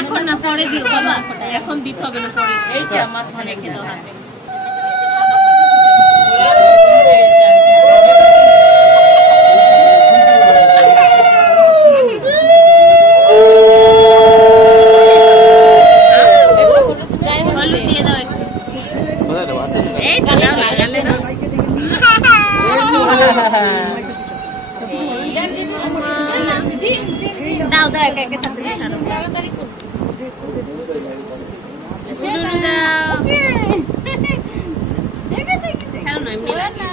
এখন না পরে দিও বাবা, এখন দিতে হবে না পরে। এইটা মাঝখানে রেখে দাও হাতে। হলুদ দিয়ে দাও একটু। এই তো লাগালে না। দাও দাও একা একা থাকতে ছাড়ো। শুরু দাও। ছাড়ো না এমনি লাগে।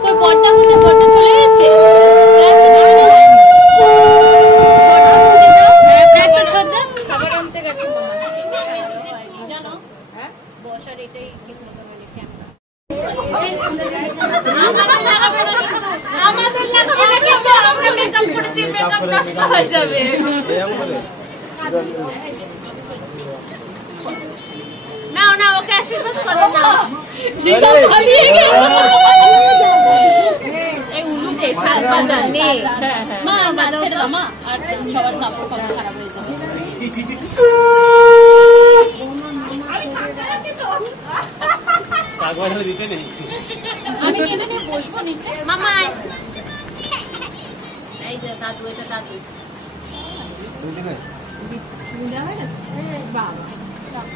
কই বড়টা কোথায়? বড়টা চলে গেছে। বড়টা খুলে দাও। একটা ছোট দাও। খাবার আনতে গেছে মামা। জানো হ্যাঁ বসার এটাই ঠিক মতো মানে ক্যামেরা আমাদের লাগাবে না কিন্তু আমরা মেকআপ করেছি মেকআপ নষ্ট হয়ে যাবে না না ওকে আশীর্বাদ করো না দিদা পালিয়ে গেল এই উলুকে সাজা নে মা না ছেড়ে দাও মা আর সবার কাপড় খারাপ হয়ে যাবে সাগওয়ালা দিতে নেই আমি কি এটা নিয়ে বসবো নিচে মামা এই যে দাদু এটা দাদু দিদা হয় না বাবা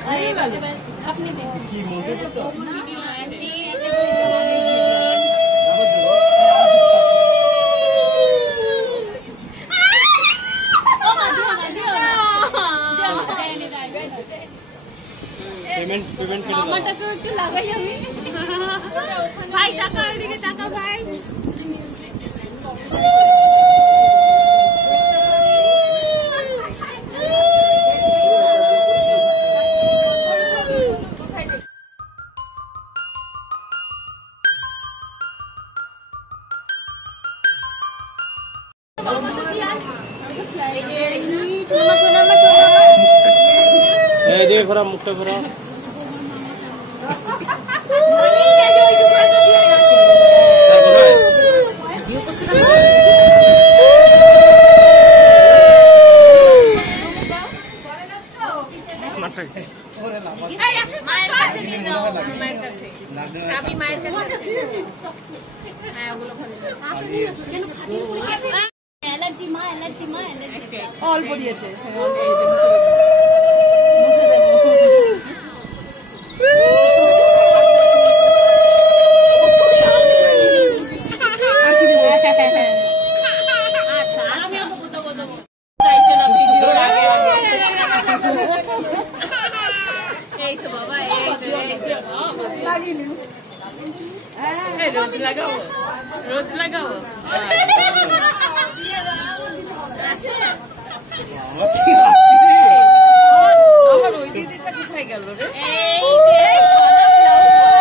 আরে বাবা আপনি দিন কি মোটে তো पेमेंट মামাটাকে একটু লাগাই আমি ভাই টাকা এদিকে টাকা ভাই देखो घोरा मुक्ता घोरा এলার্জি মা এলার্জি মা এলার্জি অল্প দিয়েছে रोज लगाओ আমার ওই দিদিটা কোথায় গেল রে এই যে সাদা ব্লাউজ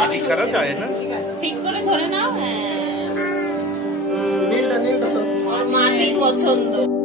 মাটি ছাড়া যায় না। ঠিক করে ধরে নাও। মাটি পছন্দ।